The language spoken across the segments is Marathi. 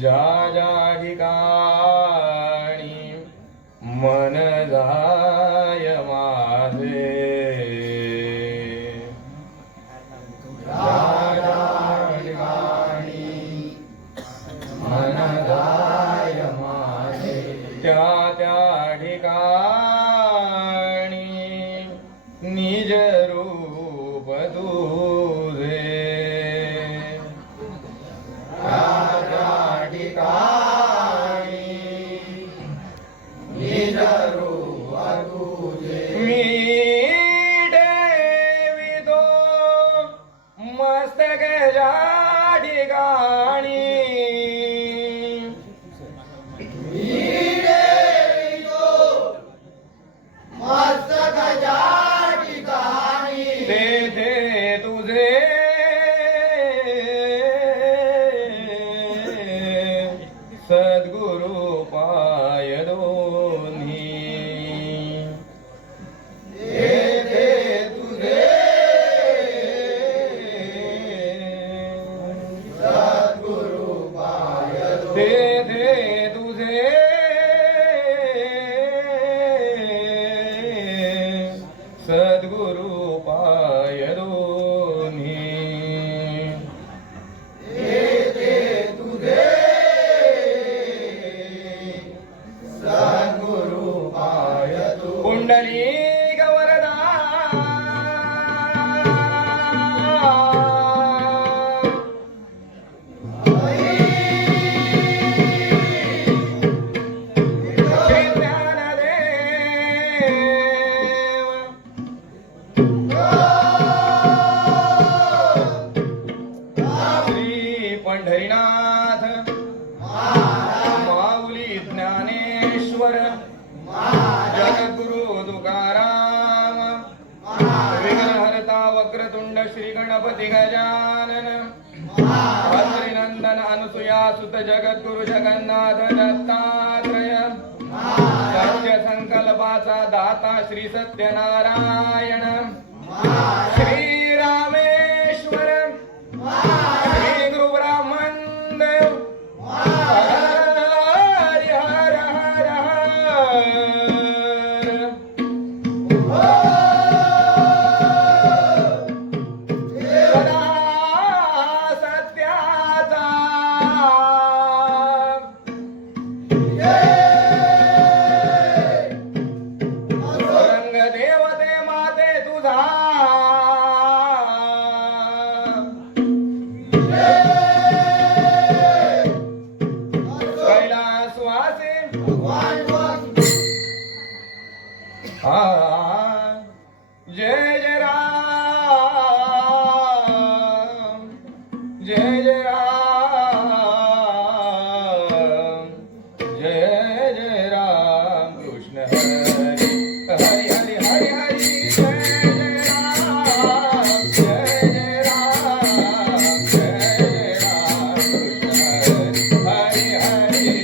ज्या ज्या ठिकाणी मन जाय माझे, ज्या ज्या ठिकाणी मन जाय माझे, त्या त्या ठिकाणी निज रूप तुझे, मी ठेवितो मस्तक ज्या ठिकाणी, तेथे तुझे सद्गुरु पाय दोन्ही, तेथे तुझे सद्गुरु पाय दोन्ही, तेथे तुझे सद्गुरु पाय दोन्ही. पुंडलिक वरदा पंढरीनाथ माऊली ज्ञानेश्वर, जगद्गुरु तुकाराम, विघ्नहर्ता वक्रतुंड श्री गणपती गजानन, हरिनंदन अनुसुया सुत जगद्गुरु जगन्नाथ दत्तात्रय, सत्य संकल्पाचा दाता श्री सत्यनारायण, श्री रामेश्वर, श्री गुरु ब्राह्मण देव, हरि हर हर सदा सत्याचा रंग देवते माते तुझा, कैलासवासी जय जय राम, जय जय राम, जय जय राम, कृष्ण हरी हरि हरि हरि हरि, जय जय राम, जय जय राम, जय जय राम, कृष्ण हरि हरि हरि.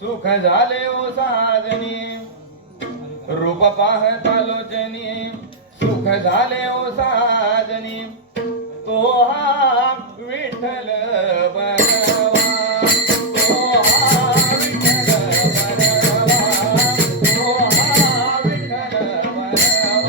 सुख झाले ओ साजनी रूप पाहता लोचनी सुख झाले ओ साजनी तो हा विठ्ठल बरवा तो हा विठ्ठल बरवा तो हा विठ्ठल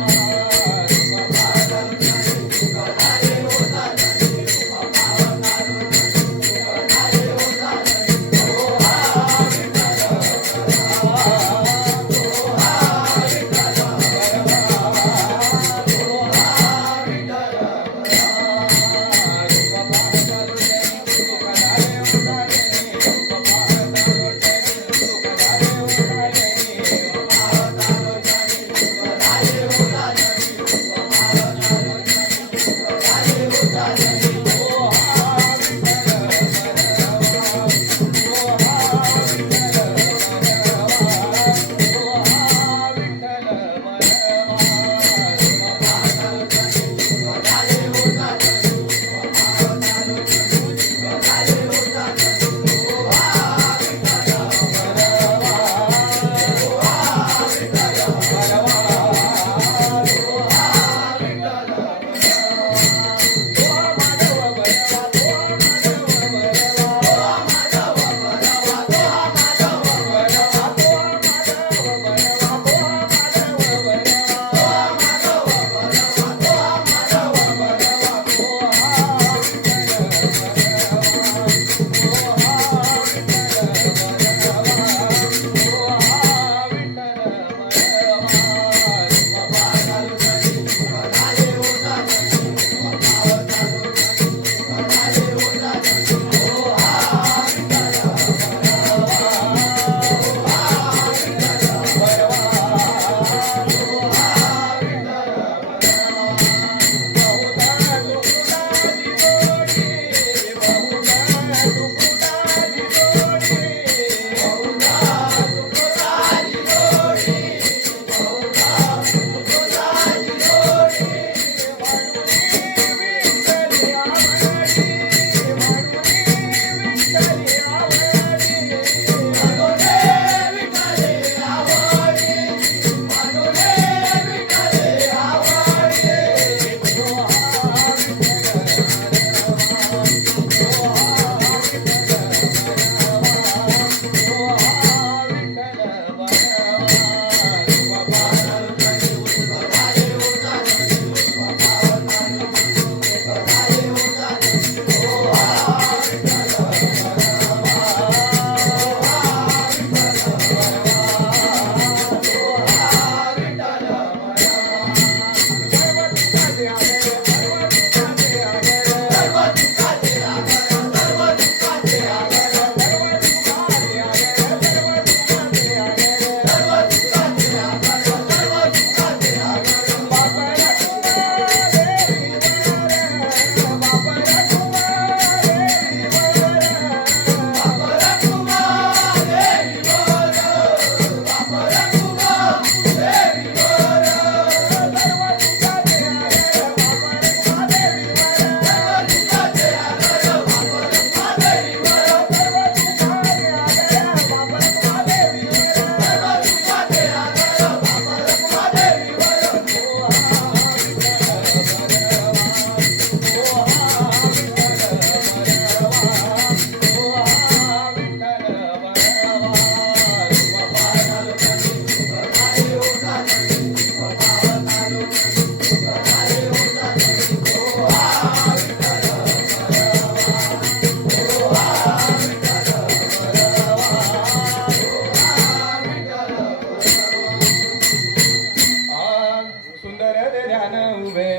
सुंदर ध्यान उभे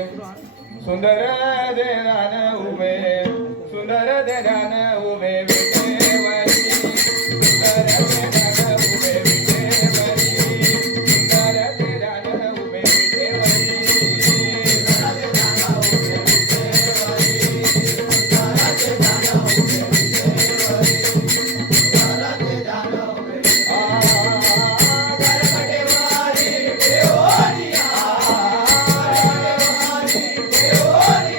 सुंदर ध्यान उभे विटेवरी सुंदर ध्यान उभे विटेवरी सुंदर ध्यान उभे विटेवरी Gloria!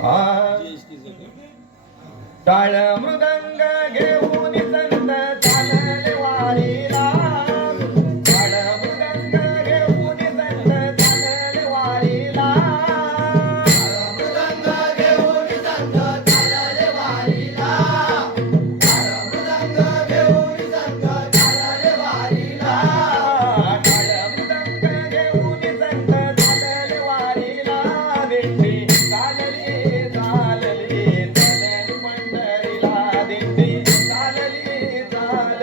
आ टाळ मृदंग घेऊन संत चालले वारीला टाळ मृदंग घेऊन संत चालले वारीला मृदंग घेऊन संत चालले वारीला मृदंग घेऊन संत चालले वारीला टाळ मृदंग घेऊन संत चालले वारीला दिंडी चालली चालली चालली पंढरीला दिंडी चालली चालली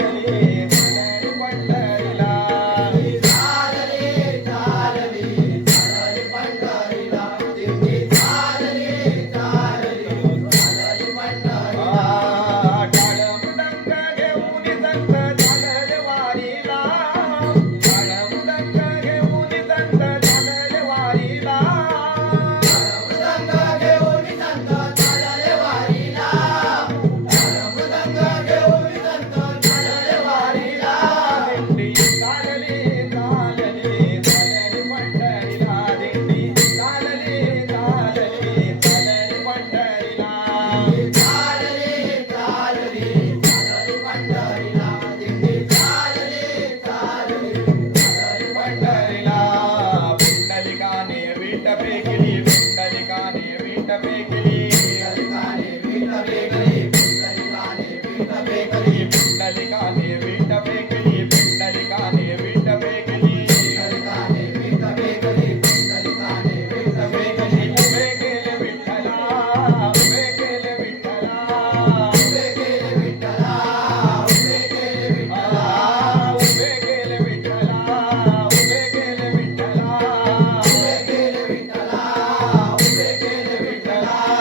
चालली पंढरीला चालले चालले चालले पंढरीला दिंडी चालले चालले चालले पंढरीला टाळ मृदंग घेऊन संत चालले वारीला टाळ मृदंग घेऊन संत चालले वारीला मृदंग घेऊन संत चालले वारीला मृदंग घेऊन संत चालले वारीला दिंडी चालली चालली चालली पंढरीला दिंडी चालली चालली चालली पंढरीला चालले चालले चालले पंढरीला दिंडी चालले चालले चालले पंढरीला पुंडलिकाने विट पेकली पुंडलिकाने विट पेकली पंढरीकाने विठ बेकली पंढरीकाने विठ बेकली पुंडलिकाने विट पेकली पुंडलिकाने विट पेकली पंढरीकाने विठ बेकली पंढरीकाने विठ बेकली उभे केले विठ्ठला उभे केले विठ्ठला उभे केले विठ्ठला उभे केले विठ्ठला उभे केले विठ्ठला उभे केले विठ्ठला उभे केले विठ्ठला उभे केले विठ्ठला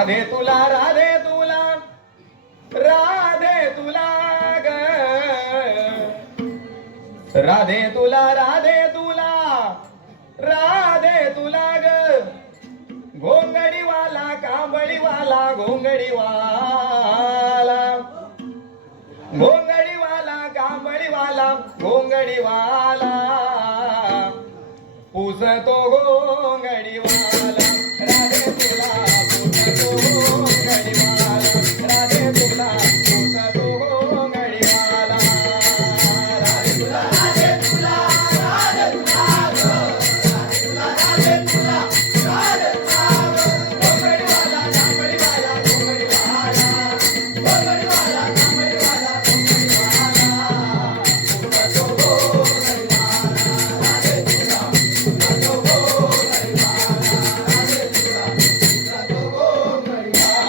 राधे तुला राधे तुला राधे तुला ग राधे तुला राधे तुला राधे तुला ग घोंगडीवाला कांबळीवाला घोंगडीवाला घोंगडीवाला कांबळीवाला घोंगडीवाला पुसतो घोंगडीवाला राधे तुला पुसतो घोंगडीवाला राधे तुला पुसतो घोंगडीवाला राधे तुला राधे तुला राधे तुला ग राधे तुला राधे तुला घोंगडीवाला कांबळीवाला घोंगडीवाला घोंगडीवाला कांबळीवाला घोंगडीवाला पुसतो घोंगडीवाला राधे तुला पुसतो घोंगडीवाला राधे तुला पुसतो घोंगडीवाला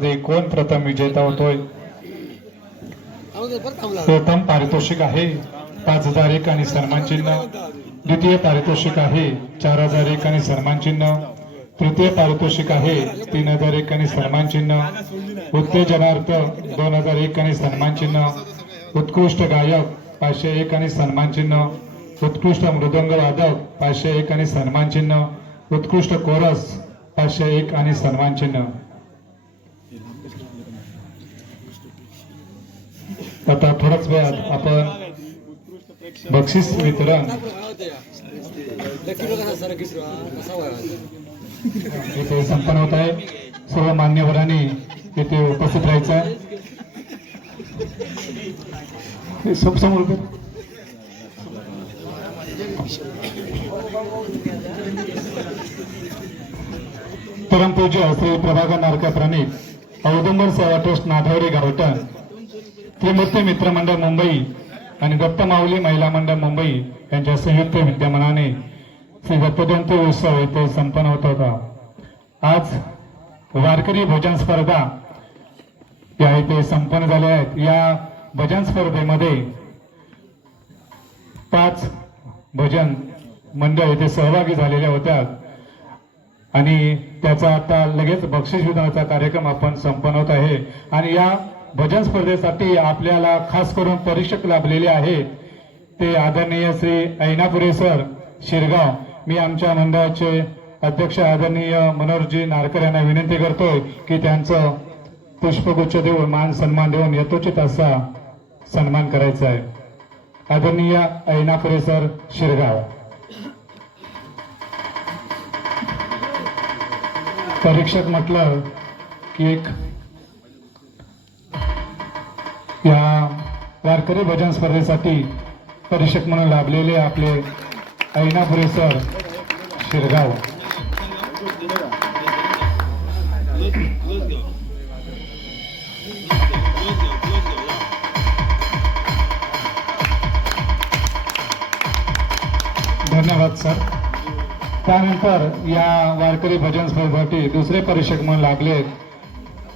स्पर्धेमध्ये कोण प्रथम विजेता होतोय? प्रथम पारितोषिक आहे 5,001 आणि सन्मान चिन्ह, द्वितीय पारितोषिक आहे 4,001 आणि सन्मान चिन्ह, तृतीय पारितोषिक आहे 3,001 आणि सन्मान चिन्ह, उत्तेजनार्थ 2,001 आणि सन्मान चिन्ह, उत्कृष्ट गायक 501 आणि सन्मान चिन्ह, उत्कृष्ट मृदंग वादक 501 आणि सन्मान चिन्ह, उत्कृष्ट कोरस 501 आणि सन्मान चिन्ह. आता थोड्याच वेळात आपण बक्षीस वितरण इथे संपन्न होत आहे. सर्व मान्यवरांनी इथे उपस्थित राहायचं आहे. समोर परमपूज्य श्री प्रभाकर नारका प्रणित औदुंबर सेवा ट्रस्ट नाथवडी गावठण, त्रिमूर्ती मित्र मंडळ मुंबई आणि दत्त माऊली महिला मंडळ मुंबई यांच्या संयुक्त विद्यमानाने श्री दत्तजयंती उत्सव येथे संपन्न होत होता. आज वारकरी भजन स्पर्धा या इथे संपन्न झाल्या आहेत. या भजन स्पर्धेमध्ये 5 भजन मंडळ इथे सहभागी झालेल्या होत्या आणि त्याचा आता लगेच बक्षीस वितरणाचा कार्यक्रम आपण संपन्न होत आहे. आणि या भजन स्पर्धेसाठी आपल्याला खास करून परीक्षक लाभलेले आहेत ते आदरणीय श्री ऐनापुरे सर शिरगाव. मी आमच्या मंडळाचे अध्यक्ष आदरणीय मनोहरजी नारकर यांना विनंती करतोय की त्यांचं पुष्पगुच्छ देऊन मान सन्मान देऊन यथोचित असा सन्मान करायचा आहे. आदरणीय ऐनापुरे सर शिरगाव. परीक्षक म्हटलं की एक या वारकरी भजन स्पर्धेसाठी परीक्षक म्हणून लाभलेले आपले ऐनापुरे सर शिरगाव. धन्यवाद सर. त्यानंतर या वारकरी भजन स्पर्धेसाठी दुसरे परीक्षक म्हणून लाभले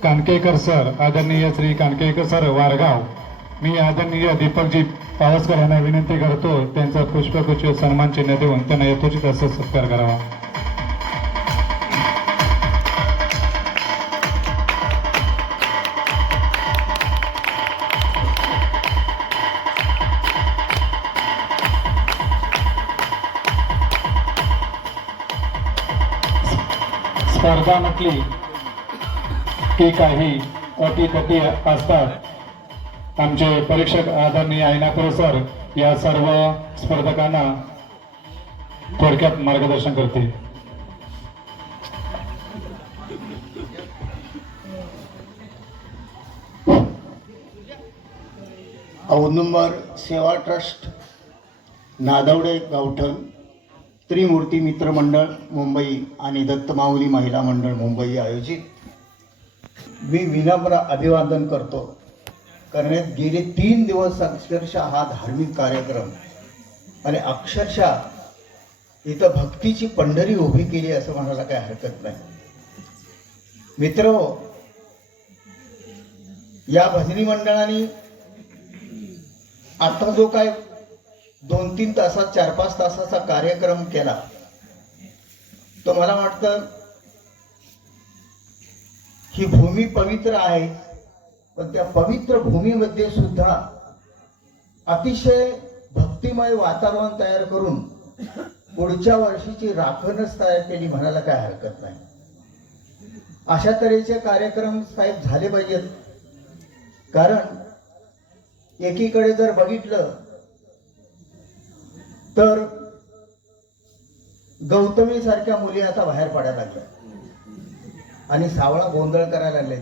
कानकेकर सर, आदरणीय श्री कानकेकर सर वारगाव. मी आदरणीय दीपकजी पावसकर यांना विनंती करतो त्यांचा पुष्पगुच्छ सन्मान चिन्ह देऊन त्यांना यथोचित असं सत्कार करावा. स्पर्धा म्हटली की काही अटी तटी असतात. आमचे परीक्षक आदरणीय ऐनापुरे सर या सर्व स्पर्धकांना थोडक्यात मार्गदर्शन करतील. औदुंबर सेवा ट्रस्ट नादवडे गावठण, त्रिमूर्ती मित्र मंडळ मुंबई आणि दत्त माऊली महिला मंडळ मुंबई आयोजित मी विनम्र अभिवादन करतो. करण्यात गेले 3 दिवस अक्षरशः हा धार्मिक कार्यक्रम आणि अक्षरशः इथं भक्तीची पंढरी उभी केली असं म्हणायला काही हरकत नाही. मित्र, या भजनी मंडळाने आता जो काय 2-3 तासात 4-5 तासाचा कार्यक्रम केला तो मला वाटतं ही भूमी पवित्र आहे, पण त्या पवित्र भूमीमध्ये सुद्धा अतिशय भक्तिमय वातावरण तयार करून पुढच्या वर्षीची राखणच तयार केली म्हणायला काय हरकत नाही. अशा तऱ्हेचे कार्यक्रम साहेब झाले पाहिजेत. कारण एकीकडे जर बघितलं तर गौतमी सारख्या मुली आता बाहेर पडायला लागल्या आणि सावळा गोंधळ करायला लागले.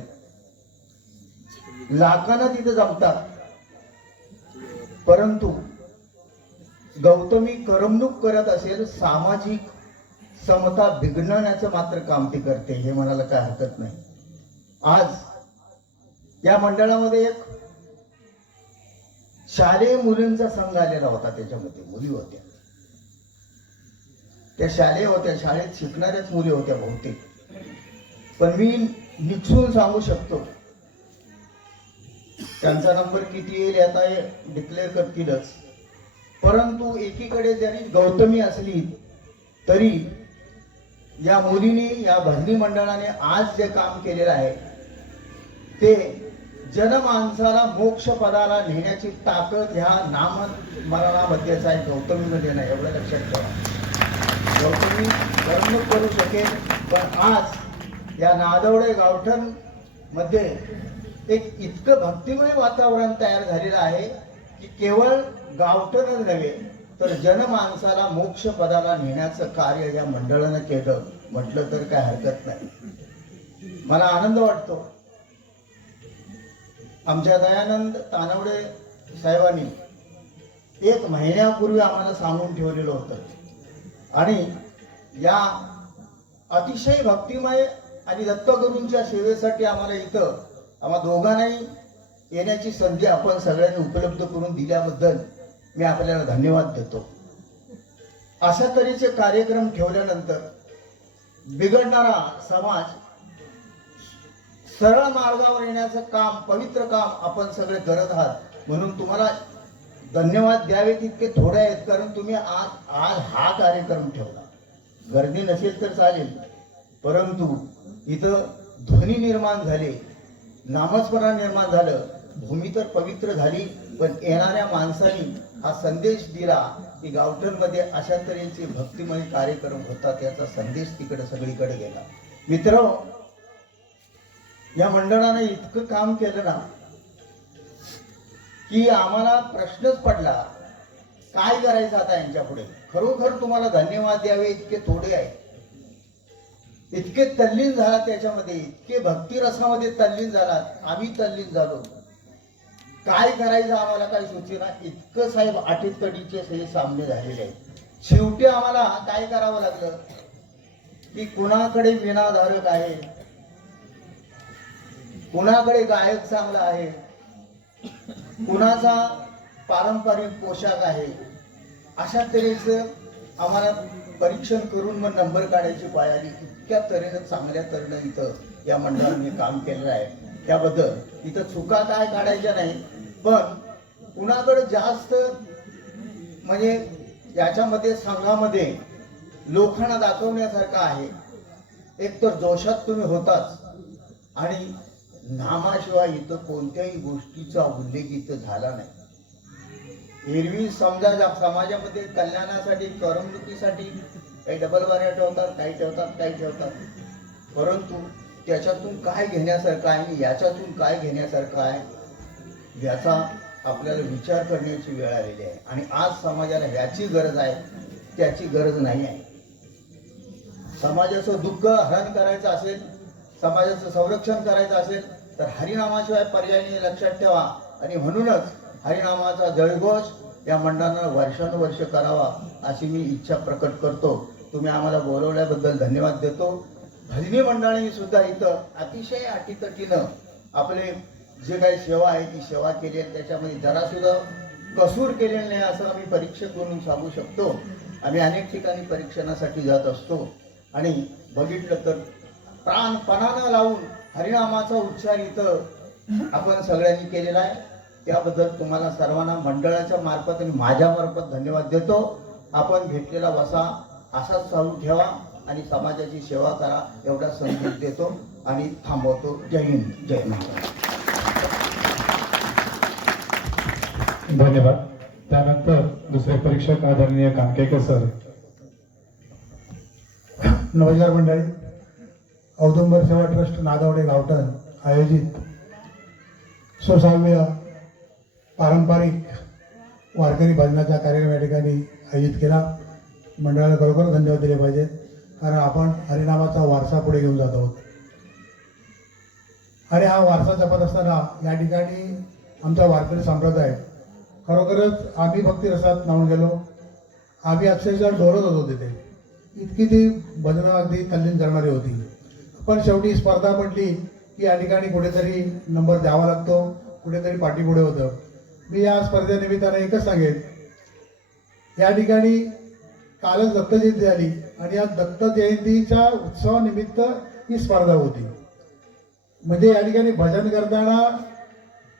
लाखांना तिथे जमतात, परंतु गौतमी करमणूक करत असेल, सामाजिक समता बिघडण्याचं मात्र काम ती करते, हे म्हणायला काय हरकत नाही. आज या मंडळामध्ये एक शालेय मुलींचा संघ आलेला होता, त्याच्यामध्ये मुली होत्या, त्या शालेय होत्या, शाळेत शिकणाऱ्याच मुली होत्या बहुतेक. पण मी निक्षून सांगू शकतो. त्यांचा नंबर किती येईल आता हे डिक्लेअर करतीलच. परंतु एकीकडे जरी गौतमी असली तरी या मुलीने, या भजनी मंडळाने आज जे काम केलेलं आहे ते जनमानसाला मोक्ष पदाला नेण्याची ताकद ह्या नामस्मरणामध्येच आहे, गौतमीमध्ये नाही. एवढं लक्षात ठेवा. गौतमी करमणूक करू शकेल, पण आज या नादवडे गावठण मध्ये एक इतकं भक्तिमय वातावरण तयार झालेलं आहे की केवळ गावठणच नव्हे तर जनमानसाला मोक्ष पदाला नेण्याचं कार्य या मंडळानं केलं म्हटलं तर काय हरकत नाही. मला आनंद वाटतो. आमच्या दयानंद तानवडे साहेबांनी 1 महिन्यापूर्वी आम्हाला सांगून ठेवलेलं होतं आणि या अतिशय भक्तिमय आणि दत्तगुरूंच्या सेवेसाठी आम्हाला इथं आम्हा दोघांनाही येण्याची संधी आपण सगळ्यांनी उपलब्ध करून दिल्याबद्दल मी आपल्याला धन्यवाद देतो. अशा तऱ्हेचे कार्यक्रम ठेवल्यानंतर बिघडणारा समाज सरळ मार्गावर येण्याचं काम, पवित्र काम आपण सगळे करत आहात. म्हणून तुम्हाला धन्यवाद द्यावे तितके थोडे आहेत, कारण तुम्ही आज हा कार्यक्रम ठेवला. गर्दी नसेल तर चालेल, परंतु इथं ध्वनी निर्माण झाले, नामस्मरण निर्माण झालं, भूमी तर पवित्र झाली. पण येणाऱ्या माणसांनी हा संदेश दिला की गावठणमध्ये अशा तऱ्हेचे भक्तिमय कार्यक्रम होतात, याचा संदेश तिकडे सगळीकडे गेला. मित्र, या मंडळाने इतकं काम केलं ना की आम्हाला प्रश्नच पडला काय करायचं आता यांच्या पुढे. खरोखर तुम्हाला धन्यवाद द्यावे इतके थोडे आहे. इतके तल्लीन झाला त्याच्यामध्ये, इतके भक्ती रसामध्ये तल्लीन झालात, आम्ही तल्लीन झालो. काय करायचं आम्हाला काही सुचेना. इतकं साहेब आटीतकडीचे सगळे सामने झालेले आहेत. शेवटी आम्हाला काय करावं लागलं की कुणाकडे विणाधारक आहे, कुणाकडे गायक चांगला आहे, कुणाचा पारंपरिक पोशाख आहे, अशा तऱ्हेचं आम्हाला परीक्षण करून मग नंबर काढायची पाय आली. इतक्या तऱ्हेनं चांगल्या तऱ्हेनं इथं या मंडळाने काम केलेलं आहे. त्याबद्दल इथं चुका काय काढायच्या नाही, पण कुणाकडे जास्त म्हणजे याच्यामध्ये संघामध्ये लोकांना दाखवण्यासारखं आहे. एक तर जोशात तुम्ही होताच आणि नामाशिवाय इथं कोणत्याही गोष्टीचा उल्लेख इथं झाला नाही. एरवी समजा समाजामध्ये कल्याणासाठी, करमणुकीसाठी काही डबल बाऱ्या ठेवतात, काही ठेवतात, परंतु त्याच्यातून काय घेण्यासारखं आहे आणि याच्यातून काय घेण्यासारखं आहे याचा आपल्याला विचार करण्याची वेळ आलेली आहे. आणि आज समाजाला ह्याची गरज आहे, त्याची गरज नाही आहे. समाजाचं दुःख हरण करायचं असेल, समाजाचं संरक्षण करायचं असेल तर हरिनामाशिवाय पर्याय नाही, लक्षात ठेवा. आणि म्हणूनच हरिनामाचा जयघोष या मंडळानं वर्षानुवर्ष करावा अशी मी इच्छा प्रकट करतो. तुम्ही आम्हाला बोलवल्याबद्दल धन्यवाद देतो. भजनी मंडळाने सुद्धा इथं अतिशय अटीतटीनं आपले जे काही सेवा आहे ती सेवा केली आहे. त्याच्यामध्ये जरासुद्धा कसूर केलेला नाही असं आम्ही परीक्षक म्हणून सांगू शकतो. आम्ही अनेक ठिकाणी परीक्षणासाठी जात असतो आणि बघितलं तर प्राणपणानं लावून हरिनामाचा उच्चार इथं आपण सगळ्यांनी केलेला आहे. त्याबद्दल तुम्हाला सर्वांना मंडळाच्या मार्फत आणि माझ्या मार्फत धन्यवाद देतो. आपण घेतलेला वसा असाच चालू ठेवा आणि समाजाची सेवा करा एवढा संदेश देतो आणि थांबवतो. जय हिंद, जय महाराष्ट्र. धन्यवाद. त्यानंतर दुसरे परीक्षक आदरणीय कानकेकर सर. नमस्कार मंडळी. औदुंबर सेवा ट्रस्ट नादवडे गावठण आयोजित 6व्या पारंपरिक वारकरी भजनाचा कार्यक्रम या ठिकाणी आयोजित केला. मंडळाला खरोखर धन्यवाद दिले पाहिजेत, कारण आपण हरिनामाचा वारसा पुढे घेऊन जात आहोत आणि हा वारसा जपत असताना या ठिकाणी आमचा वारकरी संप्रदाय खरोखरच आम्ही भक्तिरसात नावून गेलो. आम्ही अक्षरशः डोलत होतो तिथे, इतकी ती भजनं अगदी तल्लीन करणारी होती. पण शेवटी स्पर्धा म्हटली की या ठिकाणी कुठेतरी नंबर द्यावा लागतो, कुठेतरी पाठीपुढे होतं. मी या स्पर्धेनिमित्तानं एकच सांगेन, या ठिकाणी कालच दत्त जयंती आली आणि या दत्त जयंतीच्या उत्सवानिमित्त ही स्पर्धा होती. म्हणजे या ठिकाणी भजन करताना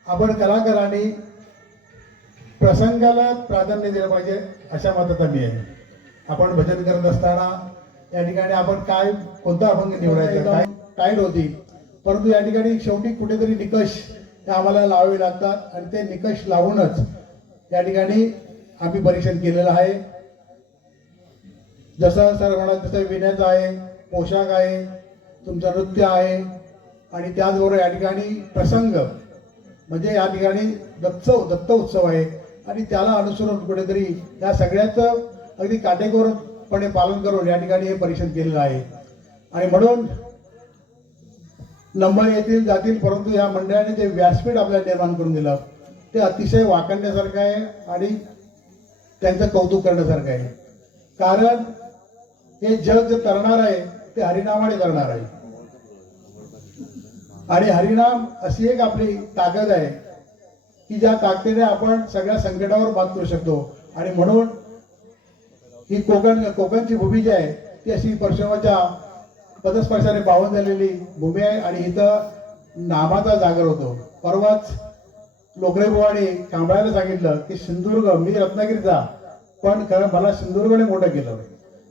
आपण कलाकारांनी प्रसंगाला प्राधान्य दिलं पाहिजे अशा मताचा मी आहे. आपण भजन करत असताना या ठिकाणी आपण कोणता अभंग निवडायचा काय टाईट होती, परंतु या ठिकाणी शेवटी कुठेतरी निकष हे आम्हाला लावावे लागतात आणि ते निकष लावूनच या ठिकाणी आम्ही परीक्षण केलेलं आहे. जसं सर म्हणाल तसं विण्याचं आहे, पोशाख आहे, तुमचं नृत्य आहे आणि त्याचबरोबर या ठिकाणी प्रसंग म्हणजे या ठिकाणी दत्त उत्सव आहे आणि त्याला अनुसरून कुठेतरी या सगळ्याचं अगदी काटेकोरपणे पालन करून या ठिकाणी हे परीक्षण केलेलं आहे. आणि म्हणून नंबर येतील जातील, परंतु या मंडळाने जे व्यासपीठ आपल्याला निर्माण करून दिलं ते अतिशय वाखाणण्यासारखं आहे आणि त्यांचं कौतुक करण्यासारखं आहे. कारण हे जग जे तरणार आहे ते हरिनामाने तरणार आहे आणि हरिनाम अशी एक आपली ताकद आहे की ज्या ताकदीने आपण सगळ्या संकटावर मात करू शकतो. आणि म्हणून ही कोकणची भूमी जी आहे ती अशी परशुरामाच्या पदस्पर्शाने पावन झालेली भूमी आहे आणि इथं नामाचा जागर होतो. परवाच लोकरे बुवाने कांबळायला सांगितलं की सिंधुदुर्ग, मी रत्नागिरीचा पण खरं मला सिंधुदुर्गने मोठं केलं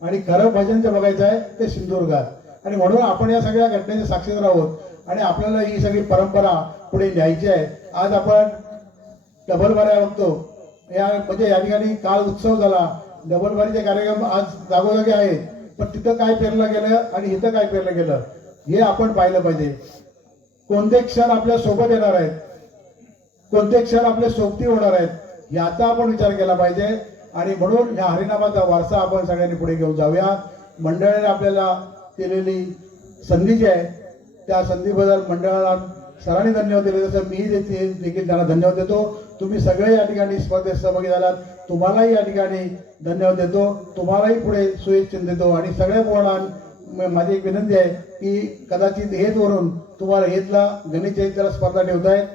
आणि खरं भजन जे बघायचं आहे ते सिंधुदुर्गात. आणि म्हणून आपण या सगळ्या घटनेचे साक्षीदार आहोत आणि आपल्याला ही सगळी परंपरा पुढे न्यायची आहे. आज आपण डबलबाऱ्या बघतो, या म्हणजे या ठिकाणी काल उत्सव झाला, डबलबारीचे कार्यक्रम आज जागोजागी आहेत, पण तिथं काय पेरलं गेलं आणि इथं काय पेरलं गेलं हे आपण पाहिलं पाहिजे. कोणते क्षण आपल्या सोबत येणार आहेत, कोणते क्षण आपल्या सोबती होणार आहेत याचा आपण विचार केला पाहिजे. आणि म्हणून ह्या हरिनामाचा वारसा आपण सगळ्यांनी पुढे घेऊन जाऊया. मंडळाने आपल्याला दिलेली संधी जी आहे त्या संधीबद्दल मंडळाला सरांनी धन्यवाद दिले, तसं मी देखील त्यांना धन्यवाद देतो. तुम्ही सगळे या ठिकाणी स्पर्धेत सहभागी झालात, तुम्हालाही या ठिकाणी धन्यवाद देतो, तुम्हालाही पुढे शुभेच्छा देतो. आणि सगळ्या पोरांना माझी एक विनंती आहे की कदाचित हेतवरून तुम्हाला हेतला गणेश जयंतीला स्पर्धा ठेवतायत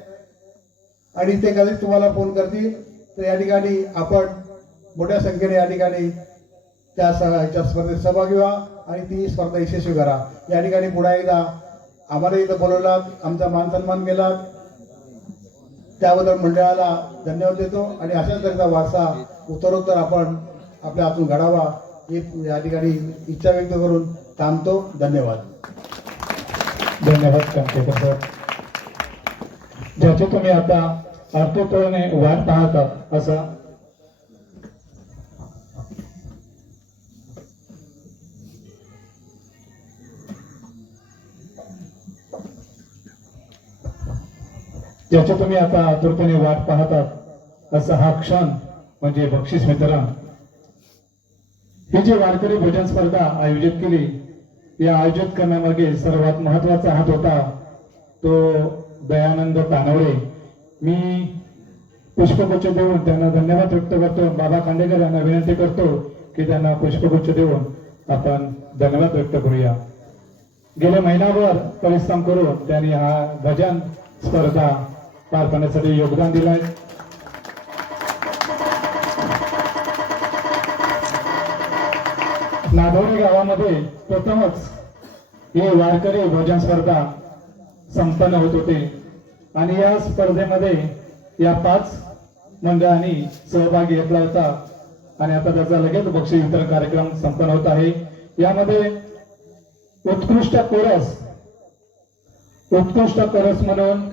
आणि ते कदाचित तुम्हाला फोन करतील, तर या ठिकाणी आपण मोठ्या संख्येने या ठिकाणी त्या स्पर्धेत सहभागी व्हा आणि ती स्पर्धा यशस्वी करा. या ठिकाणी पुन्हा एकदा आम्हाला इथं बोलवलात, आमचा मान सन्मान केला, त्याबद्दल मंडळाला धन्यवाद देतो. आणि अशाच तऱ्हेचा वारसा उत्तरोत्तर आपण आपल्या हातून घडावा ही या ठिकाणी इच्छा व्यक्त करून थांबतो. धन्यवाद. धन्यवाद कामतेकर सर. ज्याची तुम्ही आता अर्थपूर्णे वाट पाहतात असा ज्याची तुम्ही आता आतुरतेने वाट पाहतात असा हा क्षण म्हणजे बक्षीस वितरण. ही जी वारकरी भोजन स्पर्धा आयोजित केली, या आयोजित करण्यामागे सर्वात महत्वाचा हात होता तो दयानंद तानवडे. मी पुष्पगुच्छ देऊन त्यांना धन्यवाद व्यक्त करतो. बाबा खांडेकर यांना विनंती करतो की त्यांना पुष्पगुच्छ देऊन आपण धन्यवाद व्यक्त करूया. गेले महिनाभर परिश्रम करून त्यांनी हा भजन स्पर्धा पार पाडण्यासाठी योगदान दिलं आहे. नादोरी गावामध्ये प्रथमच ही वारकरी भोजन स्पर्धा संपन्न होत होते आणि या स्पर्धेमध्ये या 5 मंडळांनी सहभाग घेतला होता आणि आता त्याचा लगेच बक्षीस वितरण कार्यक्रम संपन्न होत आहे. यामध्ये उत्कृष्ट कोरस म्हणून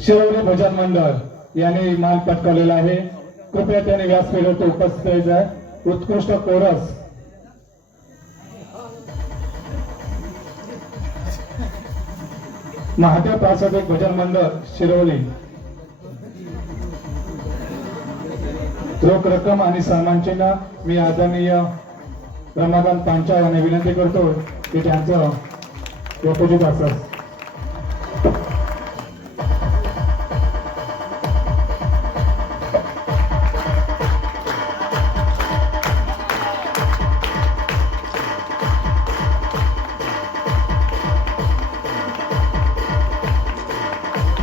शिरवली भजन मंडळ यांनी मान पटकावलेला आहे. कृपया त्याने व्यासपीठावर उपस्थित राहायचं आहे. उत्कृष्ट कोरस महादेव प्रासादिक भजन मंडळ शिरवली. रोख रक्कम आणि सन्मान चिन्ह मी आदरणीय रमाकांत पांचाळ यांना विनंती करतो की त्यांचं उपस्थित असं.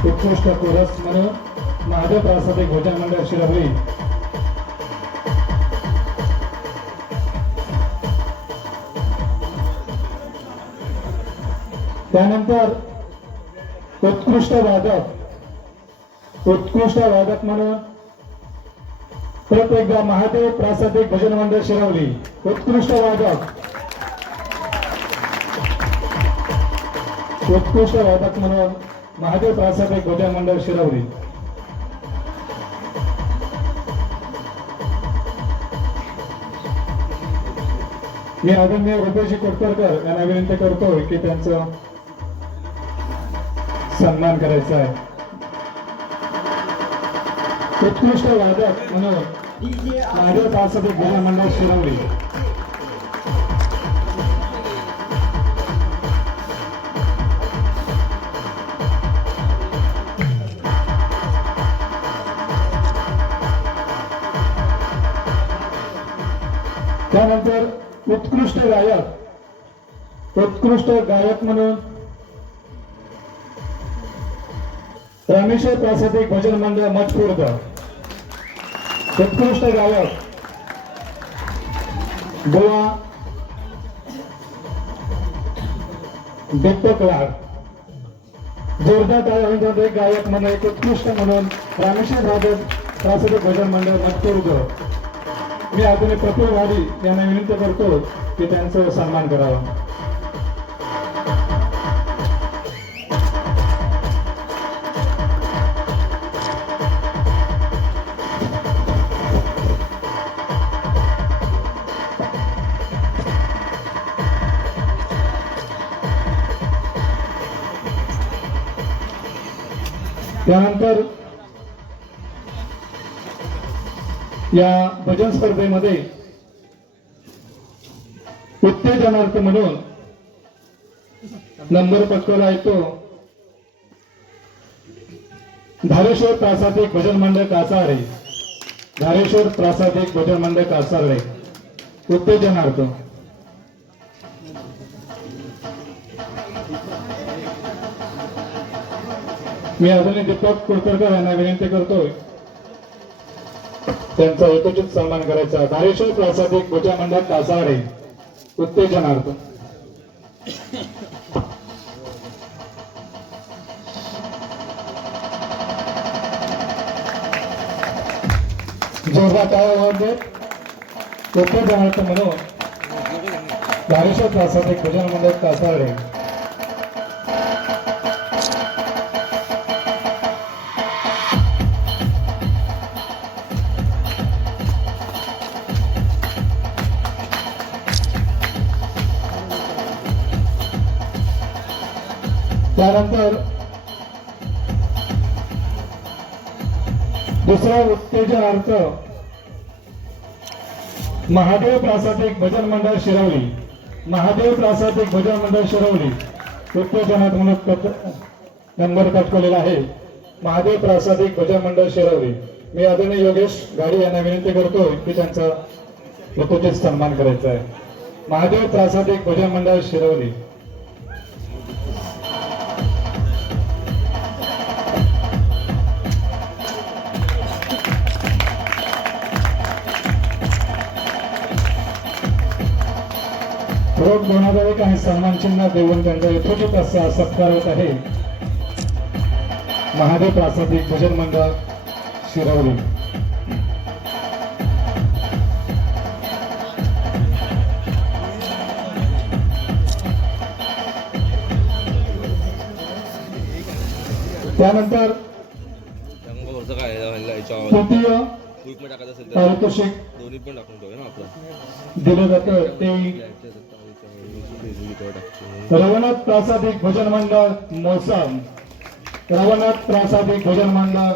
उत्कृष्ट कोरस म्हणून महादेव प्रासादिक भोजन मंडळ शिरवली. त्यानंतर उत्कृष्ट वादक म्हणून परत एकदा महादेव प्रासादिक भजन मंडळ शिरवली. उत्कृष्ट वादक म्हणून महादेव प्रासादिक भजन मंडळ शिरवली. मी आदरणीय रुपेशजी कोटकरकर यांना विनंती करतो की त्यांचं सन्मान करायचा आहे. उत्कृष्ट वादक म्हणून महादेव प्रासादिक भजन मंडळ शिरवली. त्यानंतर उत्कृष्ट गायक म्हणून रामेश्वर प्रासादिक भजन मंडळ मजपूर्द. उत्कृष्ट गायक गोवा दीपक लाड. जोरदार टाळ्या. गायक म्हणून एक उत्कृष्ट म्हणून रामेश्वर प्रासादिक भजन मंडळ मजपूर्द. मी आदरणीय प्रफुल्ल वाडी यांना विनंती करतो की त्यांचा सन्मान करावा. त्यानंतर या भजन स्पर्धेमध्ये उत्तेजनार्थ म्हणून नंबर पटकवला येतो धारेश्वर प्रासादिक भजन मंडळ कासारे. धारेश्वर प्रासादिक भजन मंडळ कासारे. उत्तेजनार्थ. मी आदरणीय दीपक कुलकर्णी यांना विनंती करतोय त्यांचा यथोचित सन्मान करायचा. धारेश्वर प्रासादिक भजन मंडळ कासारे. उत्तेजनार्थ. जोरदार टाळ्या उत्तेजनार्थ म्हणून धारेश्वर प्रासादिक भजन मंडळ कासारे. त्यानंतर दुसरा उत्तेजनार्थ महादेव प्रासादिक भजन मंडळ शिरवली. महादेव प्रासादिक भजन मंडळ शिरवली. उत्तेजनार्थ म्हणून नंबर पटकवलेला आहे. महादेव प्रासादिक भजन मंडळ शिरवली. मी आदरणीय योगेश गाडी यांना विनंती करतो की त्यांचा यथोचित सन्मान करायचा आहे. महादेव प्रासादिक भजन मंडळ शिरवली. रोख 2001 आणि सन्मान चिन्ह देऊन त्यांचा यथोचित असा सत्कार होत आहे. महादेव प्रासादिक भजन मंडळ शिरवली. त्यानंतर तृतीय पारितोषिक दिलं जातं ते रवनाथ प्रासादिक भजन मंडळ मोसम. रवनाथ प्रासादिक भजन मंडळ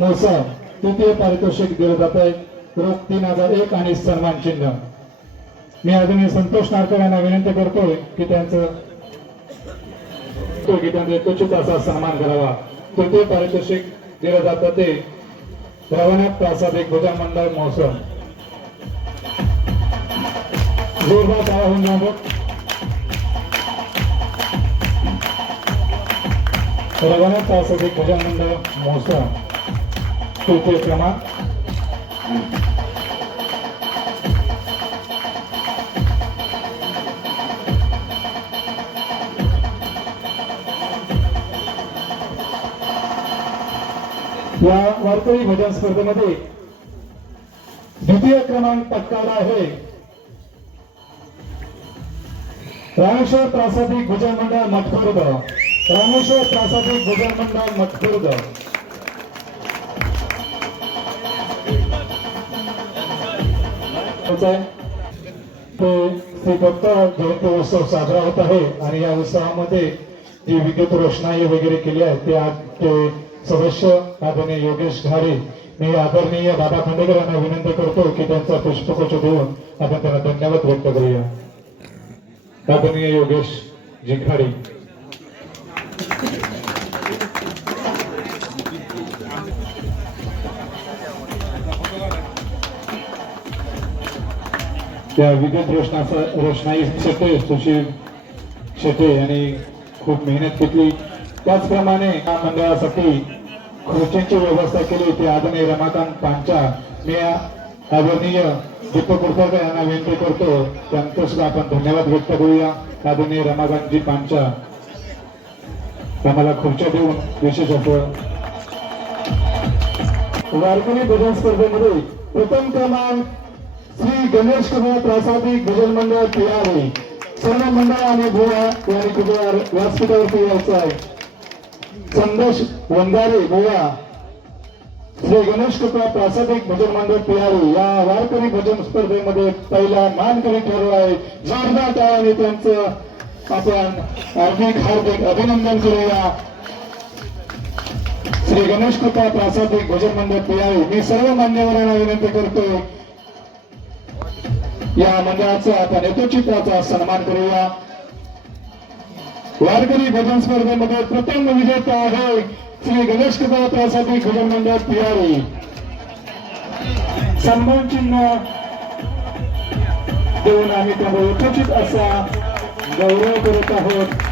मोसम तृतीय पारितोषिक दिलं जात आहे. रोख 3001 आणि सन्मान चिन्ह. मी आदरणीय संतोष नारकर यांना विनंती करतोय की त्यांचा यथोचित असा सन्मान करावा. तृतीय पारितोषिक दिलं जातं ते रवनाथ प्रासादिक भजन मंडळ मोसम. जोरदार टाळ्या होऊन जावं. रवनाथ प्रासादिक भजन मंडळ मोसम तृतीय क्रमांक. या वारकरी भजन स्पर्धेमध्ये द्वितीय क्रमांक पटकावला आहे रामेश्वर प्रासादिक भजन मंडळ मठखुर्द. रामेश्वर प्रासादिक भजन मंडळ मठखुर्द. ते श्री दत्त जयंती उत्सव साजरा होत आहे आणि या उत्सवामध्ये जी विद्युत रोषणाई वगैरे केली आहे ते ते सदस्य आदरणीय योगेश घारे. मी आदरणीय दादा खांडेकर यांना विनंती करतो की त्यांचा पुष्पगुच्छ देऊन आपण त्यांना धन्यवाद व्यक्त करूया. आदरणीय योगेश जिंखाडे. त्या विद्युत रोषणाई सुशील शेटे यांनी खूप मेहनत घेतली. त्याचप्रमाणे या मंडळासाठी खुर्चींची व्यवस्था केली ते आदरणीय रमाकांत पांचा. मी आदरणीय दीपक कुलकर्णी यांना विनंती करतो त्यांचं सुद्धा आपण धन्यवाद व्यक्त करूया. आदरणीय रमाकांतजी पांचा आम्हाला खुर्च्या देऊन विशेष असं वारकरी भजन स्पर्धेमध्ये प्रथम क्रमांक श्री गणेश कुमार प्रासादिक भजन मंडळ पियारे. सर्व मंडळ आणि भुवा यांनी कृपया व्यासपीठावरती यायचं आहे. संदेश वंजारे भुवा श्री गणेश कृपा प्रासादिक भजन मंडळ पियारे या वारकरी भजन स्पर्धेमध्ये पहिला मानकरी ठरला आहे. जोरदार टाळ्याने त्यांचं आपण हार्दिक अभिनंदन करूया. श्री गणेश कृपा प्रासादिक भजन मंडळ पियारे. मी सर्व मान्यवरांना विनंती करतो या मंडळाचा आपण यथोचिताचा सन्मान करूया. वारकरी भजन स्पर्धेमध्ये प्रथम विजेता आहे श्री गणेश कृपा प्रासादिक भजन मंडळ पियारे. सन्मान चिन्ह देऊन आम्ही त्यांना यथोचित असा गौरव करत आहोत.